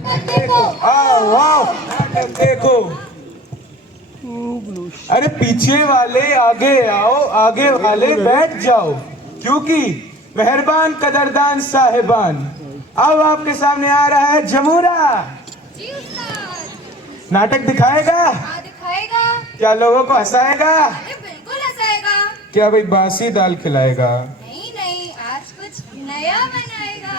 देखो, आओ आओ नाटक देखो। अरे पीछे वाले आगे आओ, आगे वाले बैठ जाओ, क्योंकि मेहरबान कदरदान साहिबान, अब आपके सामने आ रहा है जमूरा। जी उस्ताद। नाटक दिखाएगा, हाँ दिखाएगा। क्या लोगों को हंसाएगा? अरे बिल्कुल हंसाएगा। क्या भाई बासी दाल खिलाएगा? नहीं नहीं, आज कुछ नया बनाएगा।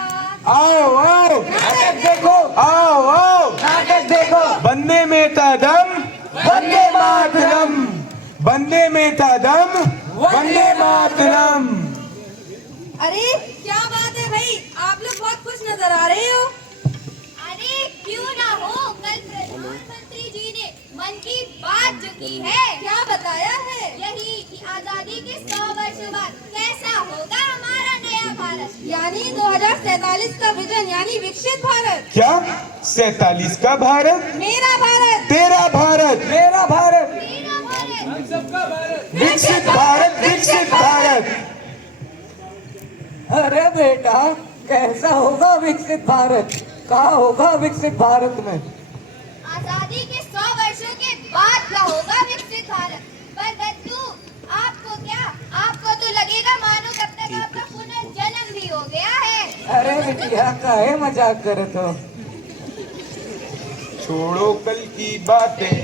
आओ आओ नाटक देखो, आओ आओ नाटक देखो। बंदे में था दम, वंदे मातरम, बंदे में था दम, वंदे मातरम। अरे क्या बात है भाई, आप लोग बहुत खुश नजर आ रहे हो। अरे क्यों ना हो, कल प्रधानमंत्री जी ने मन की बात जो की है, क्या बताया है? यही कि आजादी के 100 वर्ष बाद कैसा होगा हमारा नया भारत, यानी 2047 का विजन, यानी विकसित भारत। क्या 47 का भारत? मेरा भारत, तेरा भारत, मेरा भारत, मेरा भारत, सबका भारत। विकसित भारत, विकसित भारत। अरे बेटा, कैसा होगा विकसित भारत? कहाँ होगा विकसित भारत में? आजादी के 100 वर्षों के बाद का होगा विकसित भारत। पर दद्दू, आपको क्या, आपको तो लगेगा मानो तब तक आपका पुनर्जन्म भी हो गया है। अरे बिटिया, काहे मजाक करत हो? छोड़ो कल की बातें,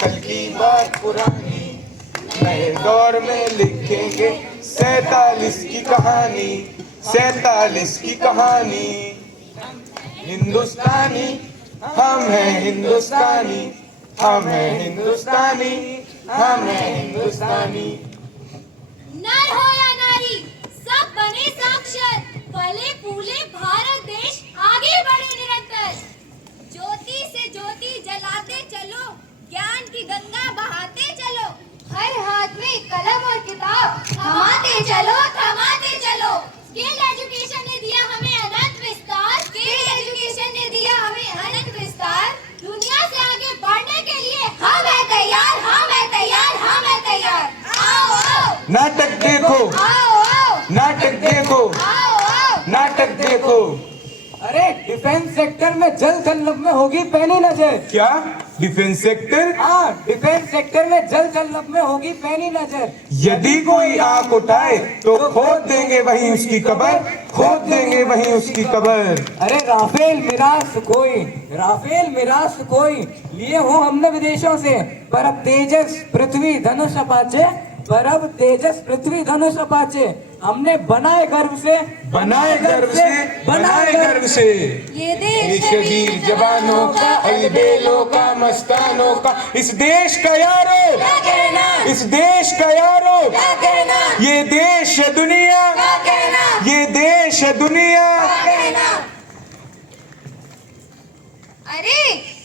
कल की बात पुरानी, नए दौर में लिखेंगे 47 की कहानी, 47 की कहानी। हिंदुस्तानी हम हैं, हिंदुस्तानी हम हैं, हिंदुस्तानी हम हैं, हिंदुस्तानी। नर हो या नारी, सब बने साक्षर, फले फूले भारत देश आगे बढ़े निरंतर। ज्योति से ज्योति जलाते चलो, ज्ञान की गंगा बहाते चलो, हर हाथ में कलम और किताब थमाते चलो, थमाते चलो। स्किल एजुकेशन ने दिया हमें अनंत विस्तार, स्किल एजुकेशन ने दिया हमें अनंत विस्तार। दुनिया से आगे बढ़ने के लिए हम हैं तैयार, हम हैं तैयार, हम हैं तैयार। आओ आओ नाटक देखो, आओ आओ नाटक देखो, आओ आओ। नाटक देखो। अरे डिफेंस सेक्टर में जल जन्नत में होगी पहली नजर। क्या डिफेंस सेक्टर? हाँ, डिफेंस सेक्टर में जल जन्नत में होगी पहली नजर। यदि कोई आंख उठाए तो खोद देंगे वहीं उसकी कबर, खोद देंगे वहीं उसकी कबर। अरे राफेल मिराज कोई, राफेल मिराज कोई लिए हो हमने विदेशों से, पर अब तेजस पृथ्वी धनुष अपाचे, पर अब तेजस पृथ्वी धनुष अपाचे हमने बनाए गर्व से, बनाए गर्व से, बनाए गर्व से। ये देश देश वीर जवानों का, अलबेलों का, मस्तानों का, इस देश का यारो, क्या कहना, इस देश का यारो, क्या कहना, ये देश है दुनिया, क्या कहना, ये देश है दुनिया। क्या कहना। अरे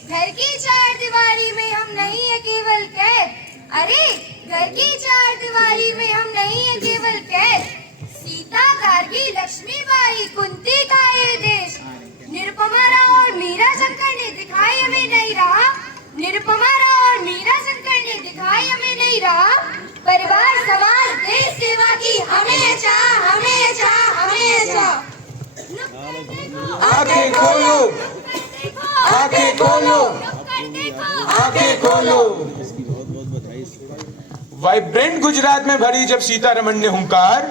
घर की चार दीवारी में हम नहीं है केवल कैद, अरे घर की चार दीवारी में हम नहीं है केवल कैद। सीता, गार्गी, लक्ष्मीबाई, कुंती का ये देश, निरुपमा राव और मीरा शंकर ने दिखाई हमें नहीं रहा, निरुपमा राव और मीरा शंकर ने दिखाई हमें नहीं रहा। परिवार, समाज, देश सेवा की हमें चाह, हमें चाह, हमें चाह। आंखें खोलो, आंखें खोलो, आंखें खोलो। वाइब्रेंट गुजरात में भरी जब सीतारमण ने हुंकार,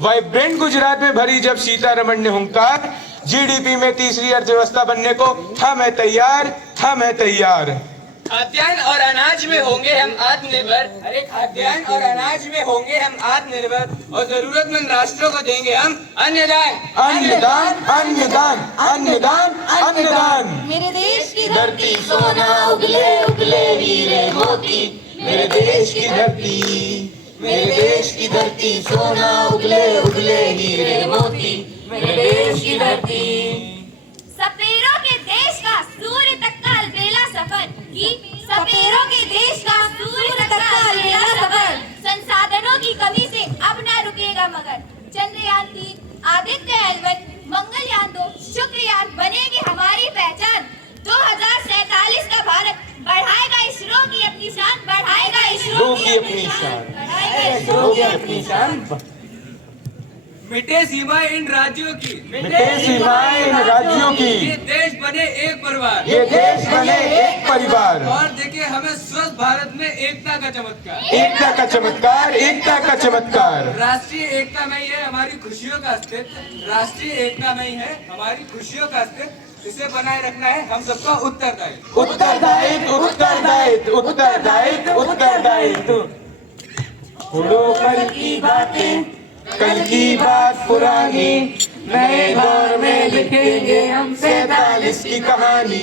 वाइब्रेंट गुजरात में भरी जब सीतारमण ने हुंकार, जीडीपी में तीसरी अर्थव्यवस्था बनने को हम है तैयार, हम है तैयार। खाद्यान्न और अनाज में होंगे हम आत्मनिर्भर। अरे खाद्यान्न और अनाज में होंगे हम आत्मनिर्भर, और जरूरतमंद राष्ट्रों को देंगे हम अन्नदान, अन्नदान, अन्नदान, अन्नदान, अन्नदान। मेरे देश की धरती सोना उगले उगले हीरे मोती, मेरे देश की धरती, मेरे देश की धरती सोना उगले उगले हीरे मोती, मेरे देश की धरती। सपेरों के देश का सूर्य तक का अलबेला सफर, कि सपेरों के देश का सूर्य तक का अलबेला सफर। संसाधनों की कमी से अब ना रुकेगा मगर। चंद्रयान 3, आदित्य L1, मंगलयान 2, शुक्रयान बनेगी हमारी पहचान। 2047 का भारत बढ़ाएगा इसरो की अपनी शान, बढ़ाएगा इसरो की अपनी शान, बढ़ाएगा इसरो की अपनी शान। मिटे सीमाएं इन राज्यों की, मिटे सीमाएं इन राज्यों की, ये देश बने एक परिवार, ये देश बने एक परिवार। और देखिए हमें स्वस्थ भारत में एकता का चमत्कार, एकता का चमत्कार, एकता का चमत्कार। राष्ट्रीय एकता में ही है हमारी खुशियों का अस्तित्व, राष्ट्रीय एकता में ही है हमारी खुशियों का अस्तित्व। इसे बनाए रखना है हम सबका उत्तरदायित्व। उत्तरदायित्व, उत्तरदायित्व, उत्तरदायित्व, उत्तरदायित्व। छोड़ो कल की बातें, कल की बात पुरानी, नए दौर में लिखेंगे हम 47 की कहानी।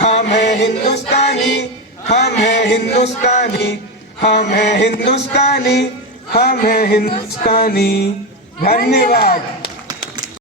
हम हैं हिंदुस्तानी, हम हैं हिंदुस्तानी, हम हैं हिंदुस्तानी, हम हैं हिंदुस्तानी। धन्यवाद।